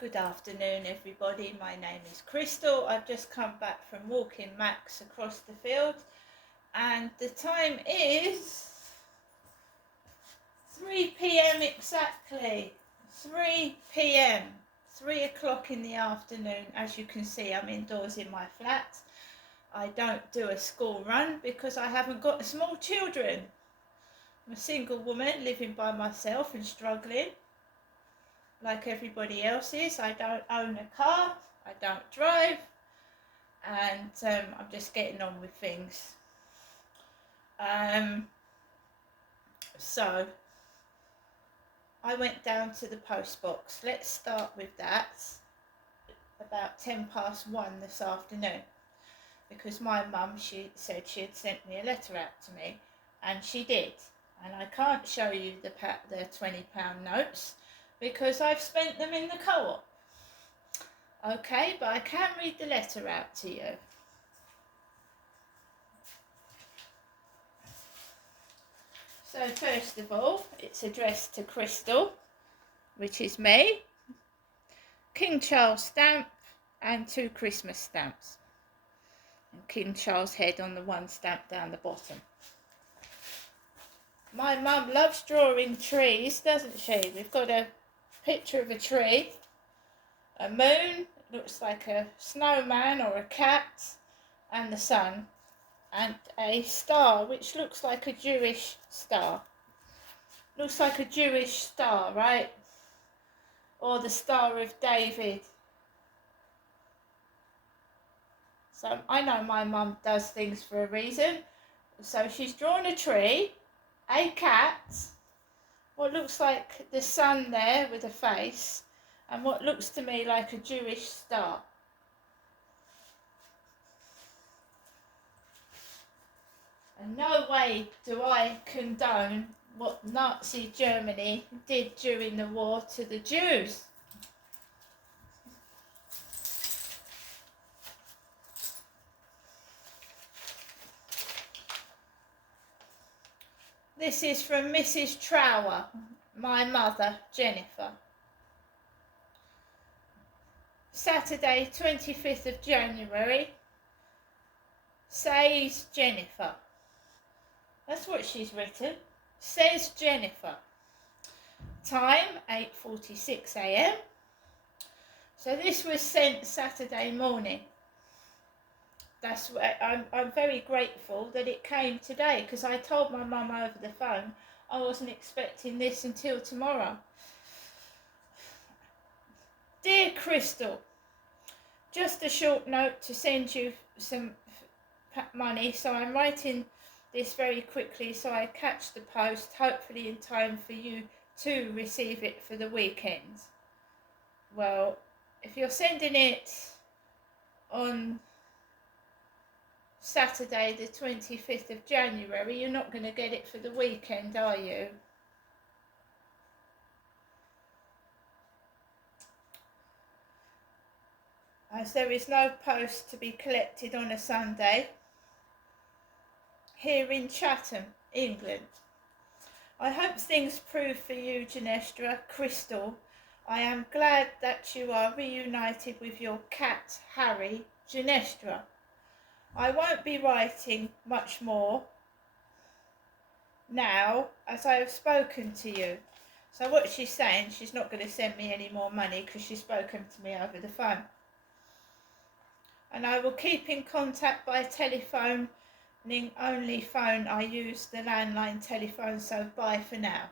Good afternoon, everybody. My name is Crystal. I've just come back from walking Max across the field, and the time is 3 p.m. exactly. 3 p.m. 3 o'clock in the afternoon. As you can see, I'm indoors in my flat. I don't do a school run because I haven't got small children. I'm a single woman living by myself and struggling like everybody else is. I don't own a car, I don't drive, and I'm just getting on with things. So I went down to the post box. Let's start with that. About 1:10 this afternoon, because my mum, she said she had sent me a letter out to me, and she did. And I can't show you the £20 notes because I've spent them in the co-op. Okay, but I can read the letter out to you. So first of all, it's addressed to Crystal, which is me, King Charles stamp and 2 Christmas stamps, and King Charles head on the one stamp down the bottom. My mum loves drawing trees, doesn't she? We've got a picture of a tree, a moon, looks like a snowman or a cat, and the sun, and a star which looks like a Jewish star. Looks like a Jewish star, right? Or the Star of David. So I know my mum does things for a reason. So she's drawn a tree, a cat, what looks like the sun there with a face, and what looks to me like a Jewish star. And no way do I condone what Nazi Germany did during the war to the Jews. This is from Mrs. Trower, my mother, Jennifer. Saturday, 25th of January, says Jennifer. That's what she's written. Says Jennifer. Time, 8:46 a.m. So this was sent Saturday morning. That's where I'm very grateful that it came today, because I told my mum over the phone I wasn't expecting this until tomorrow. Dear Crystal, just a short note to send you some money, so I'm writing this very quickly so I catch the post, hopefully in time for you to receive it for the weekend. Well, if you're sending it on Saturday the 25th of January, you're not going to get it for the weekend, are you? As there is no post to be collected on a Sunday here in Chatham, England. I hope things prove for you, Genestra. Crystal, I am glad that you are reunited with your cat, Harry. Genestra. I won't be writing much more now, as I have spoken to you. So what she's saying, she's not going to send me any more money because she's spoken to me over the phone. And I will keep in contact by telephone, only phone I use the landline telephone, so bye for now.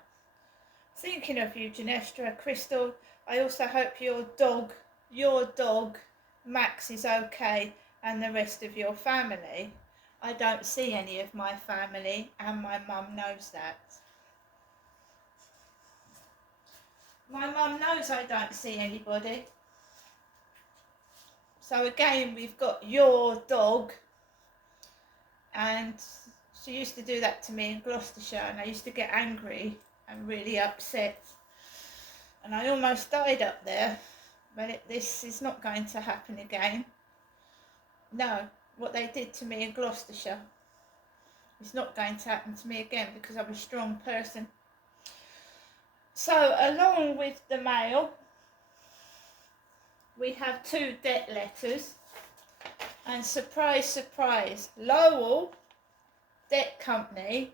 Thinking of you, Genestra. Crystal, I also hope your dog, Max, is okay, and the rest of your family. I don't see any of my family, and my mum knows that. My mum knows I don't see anybody. So again, we've got your dog, and she used to do that to me in Gloucestershire, and I used to get angry and really upset, and I almost died up there, but this is not going to happen again. No, what they did to me in Gloucestershire is not going to happen to me again, because I'm a strong person. So along with the mail, we have 2 debt letters, and surprise, surprise, Lowell Debt Company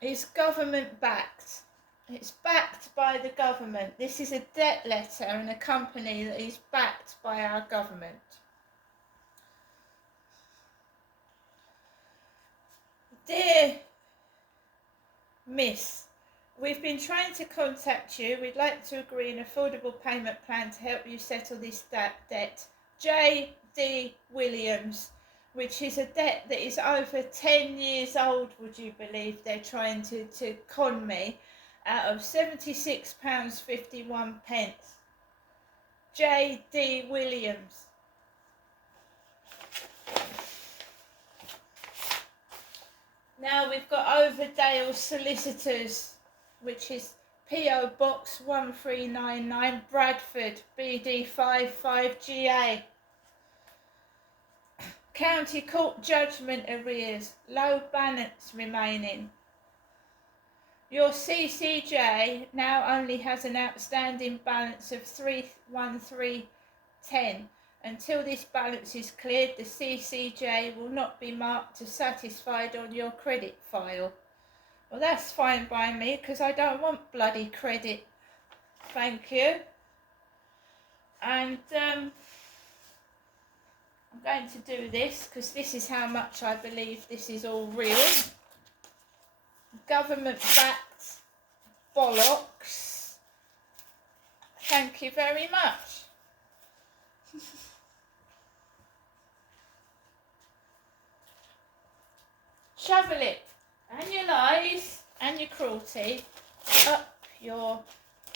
is government backed. It's backed by the government. This is a debt letter and a company that is backed by our government. Dear Miss, we've been trying to contact you. We'd like to agree an affordable payment plan to help you settle this debt. J.D. Williams, which is a debt that is over 10 years old, would you believe? They're trying to con me out of £76.51. J.D. Williams. Now we've got Overdale Solicitors, which is P.O. Box 1399, Bradford, BD55GA. County Court Judgment arrears, low balance remaining. Your CCJ now only has an outstanding balance of 31310. Until this balance is cleared, the CCJ will not be marked as satisfied on your credit file. Well, that's fine by me, because I don't want bloody credit. Thank you. And I'm going to do this, because this is how much I believe this is all real. Government-backed bollocks. Thank you very much. Shovel it, and your lies, and your cruelty, up your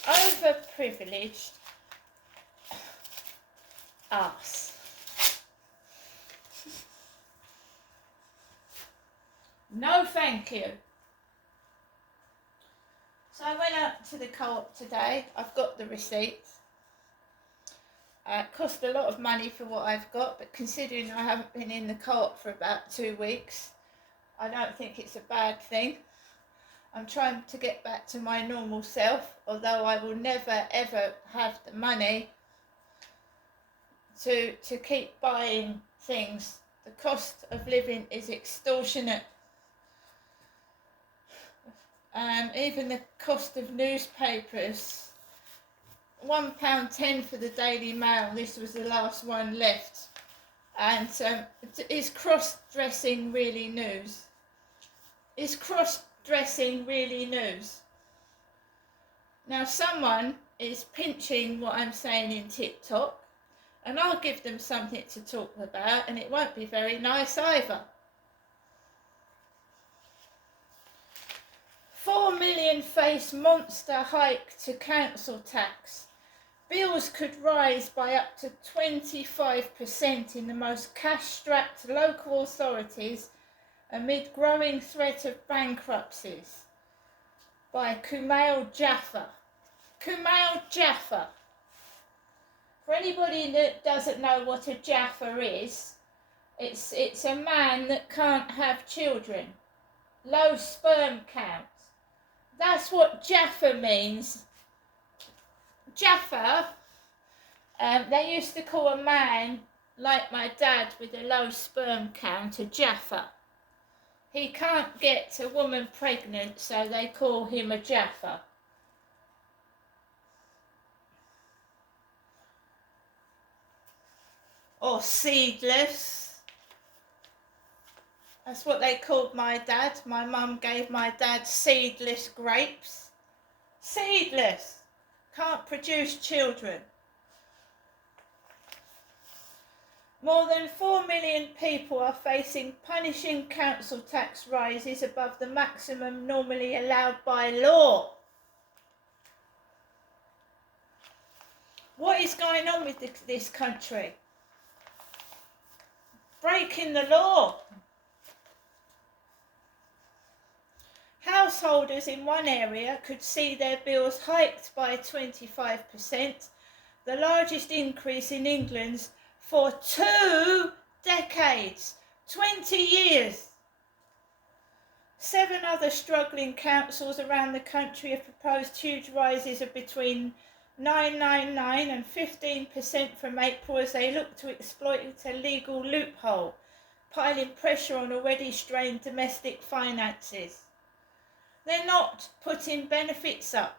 overprivileged arse. No thank you. So I went out to the co-op today. I've got the receipts. It cost a lot of money for what I've got, but considering I haven't been in the co-op for about 2 weeks, I don't think it's a bad thing. I'm trying to get back to my normal self, although I will never ever have the money to keep buying things. The cost of living is extortionate. Even the cost of newspapers, £1.10 for the Daily Mail, this was the last one left. And is cross-dressing really news? Is cross-dressing really news? Now someone is pinching what I'm saying in TikTok, and I'll give them something to talk about, and it won't be very nice either. 4 million face monster hike to council tax. Bills could rise by up to 25% in the most cash-strapped local authorities amid growing threat of bankruptcies. By Kumail Jaffer. Kumail Jaffer. For anybody that doesn't know what a Jaffer is, it's a man that can't have children. Low sperm count. That's what Jaffer means. Jaffer, they used to call a man like my dad with a low sperm count a Jaffer. He can't get a woman pregnant, so they call him a Jaffer. Or seedless. That's what they called my dad. My mum gave my dad seedless grapes. Seedless. Can't produce children. More than 4 million people are facing punishing council tax rises above the maximum normally allowed by law. What is going on with this country? Breaking the law. Householders in one area could see their bills hiked by 25%, the largest increase in England's for 2 decades, 20 years. 7 other struggling councils around the country have proposed huge rises of between 999 and 15% from April as they look to exploit a legal loophole, piling pressure on already strained domestic finances. They're not putting benefits up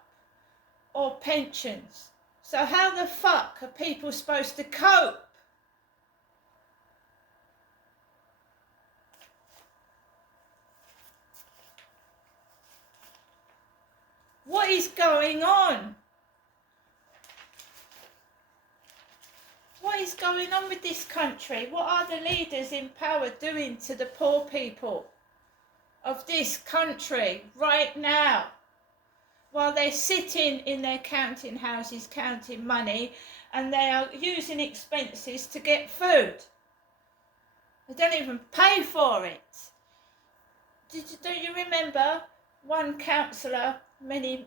or pensions. So how the fuck are people supposed to cope? What is going on? What is going on with this country? What are the leaders in power doing to the poor people of this country right now? While they're sitting in their counting houses counting money and they are using expenses to get food. They don't even pay for it. Don't you remember one councillor many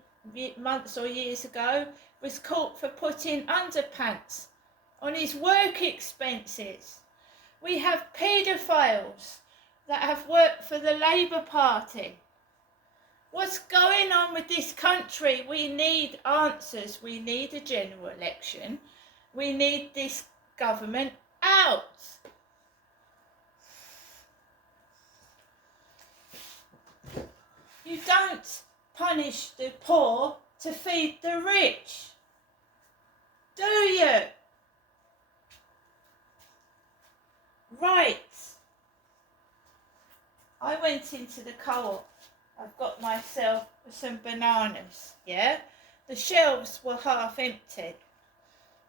months or years ago was caught for putting underpants on his work expenses? We have paedophiles that have worked for the Labour Party. What's going on with this country? We need answers. We need a general election. We need this government out. You don't punish the poor to feed the rich, do you? Right. I went into the co-op. I've got myself some bananas, yeah? The shelves were half empty,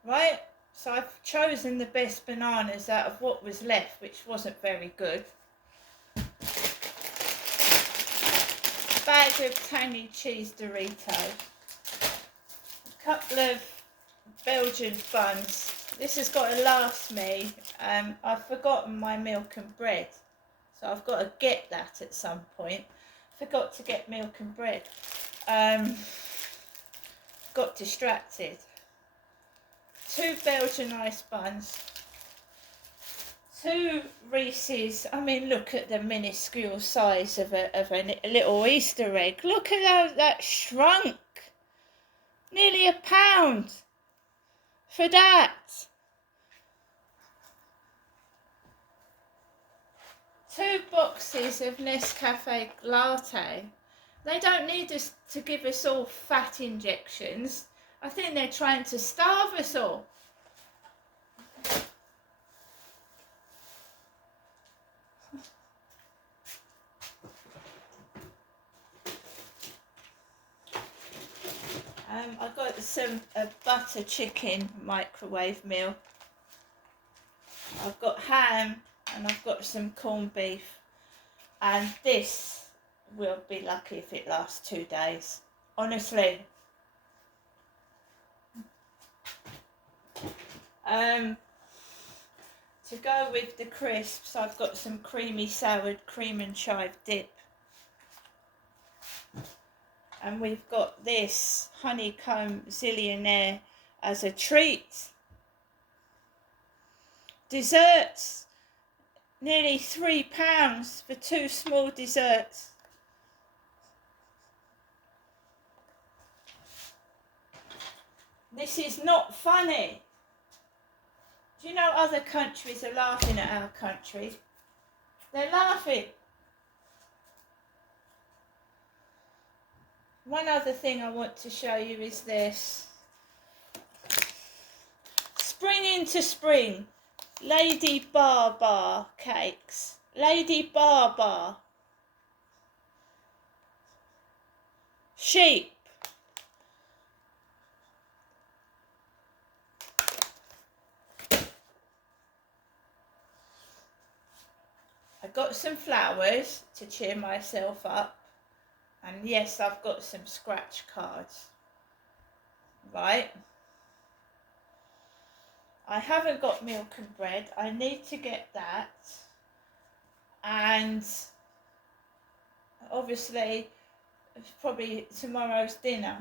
right? So I've chosen the best bananas out of what was left, which wasn't very good. Bag of tangy cheese Doritos. A couple of Belgian buns. This has got to last me. I've forgotten my milk and bread, so I've got to get that at some point. Forgot to get milk and bread. Got distracted. 2 Belgian ice buns. 2 Reese's. I mean, look at the minuscule size of a little Easter egg. Look at that shrunk. Nearly £1 for that. 2 boxes of Nescafe latte. They don't need us to give us all fat injections. I think they're trying to starve us all. I got a butter chicken microwave meal. I've got ham and I've got some corned beef. And this will be lucky if it lasts 2 days. Honestly. To go with the crisps, I've got some creamy soured cream and chive dip. And we've got this honeycomb zillionaire as a treat. Desserts, nearly £3 for 2 small desserts. This is not funny. Do you know other countries are laughing at our country? They're laughing. One other thing I want to show you is this. Spring into spring. Lady Bar cakes. Lady Bar. Sheep. I got some flowers to cheer myself up. And yes, I've got some scratch cards. Right. I haven't got milk and bread. I need to get that. And obviously, it's probably tomorrow's dinner.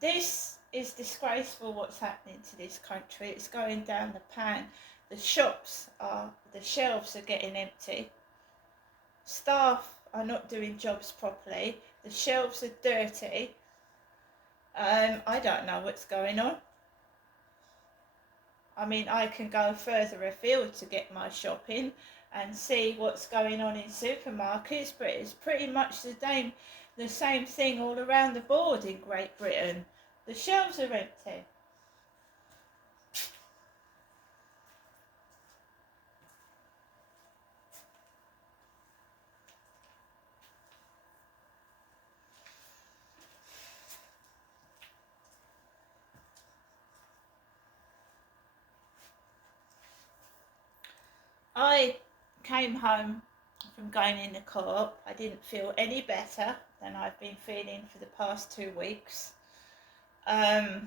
This is disgraceful what's happening to this country. It's going down the pan. The shelves are getting empty. Staff are not doing jobs properly. The shelves are dirty. I don't know what's going on. I mean, I can go further afield to get my shopping and see what's going on in supermarkets, but it's pretty much the same thing all around the board in Great Britain. The shelves are empty. I came home from going in the co-op. I didn't feel any better than I've been feeling for the past 2 weeks. I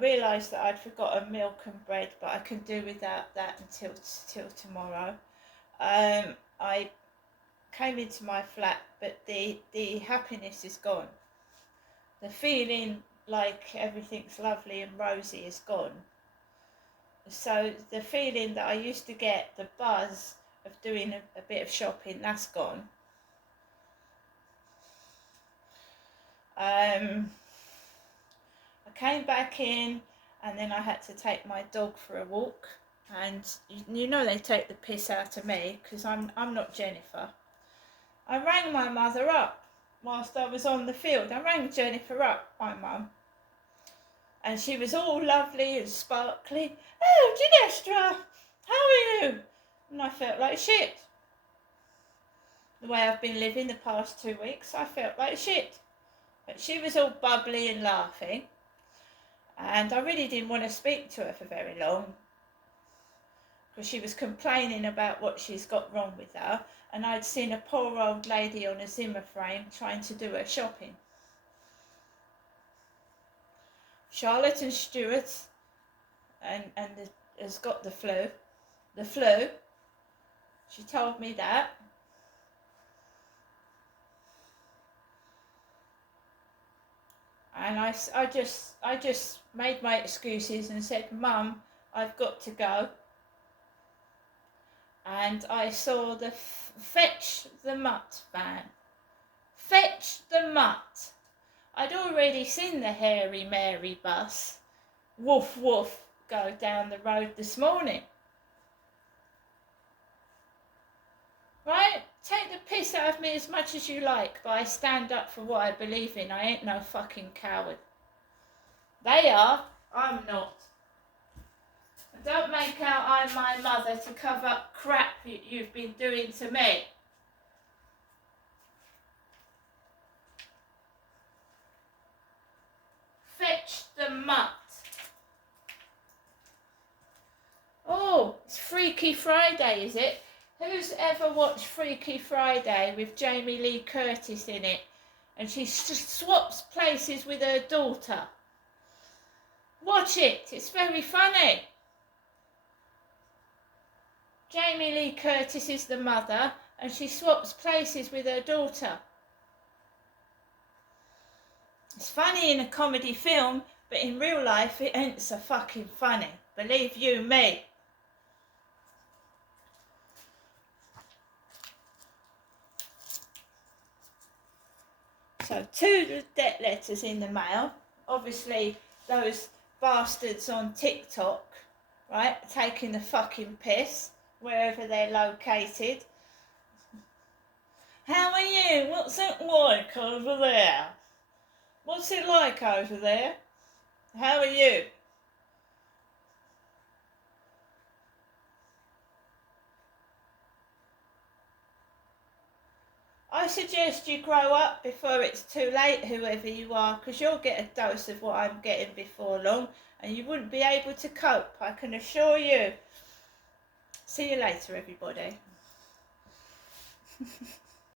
realised that I'd forgotten milk and bread, but I can do without that till tomorrow. I came into my flat, but the happiness is gone. The feeling like everything's lovely and rosy is gone. So the feeling that I used to get, the buzz of doing a bit of shopping, that's gone. I came back in, and then I had to take my dog for a walk, and you know they take the piss out of me because I'm not Jennifer. I rang my mother up whilst I was on the field. I rang Jennifer up, my mum, and she was all lovely and sparkly. Oh, Ginestra, how are you? And I felt like shit. The way I've been living the past 2 weeks, I felt like shit. But she was all bubbly and laughing, and I really didn't want to speak to her for very long because she was complaining about what she's got wrong with her, and I'd seen a poor old lady on a Zimmer frame trying to do her shopping. Charlotte and Stuart has got the flu. The flu. She told me that. And I just made my excuses and said, Mum, I've got to go. And I saw the Fetch the Mutt van. Fetch the Mutt. I'd already seen the Hairy Mary bus, woof woof, go down the road this morning. Right? Take the piss out of me as much as you like, but I stand up for what I believe in. I ain't no fucking coward. They are. I'm not. And don't make out I'm my mother to cover up crap you've been doing to me. Fetch the Mutt. Oh, it's Freaky Friday, is it? Who's ever watched Freaky Friday with Jamie Lee Curtis in it? And she swaps places with her daughter. Watch it, it's very funny. Jamie Lee Curtis is the mother, and she swaps places with her daughter. It's funny in a comedy film, but in real life it ain't so fucking funny. Believe you me. So 2 debt letters in the mail. Obviously those bastards on TikTok, right, taking the fucking piss wherever they're located. How are you? What's it like over there? What's it like over there? How are you? I suggest you grow up before it's too late, whoever you are, because you'll get a dose of what I'm getting before long, and you wouldn't be able to cope, I can assure you. See you later, everybody.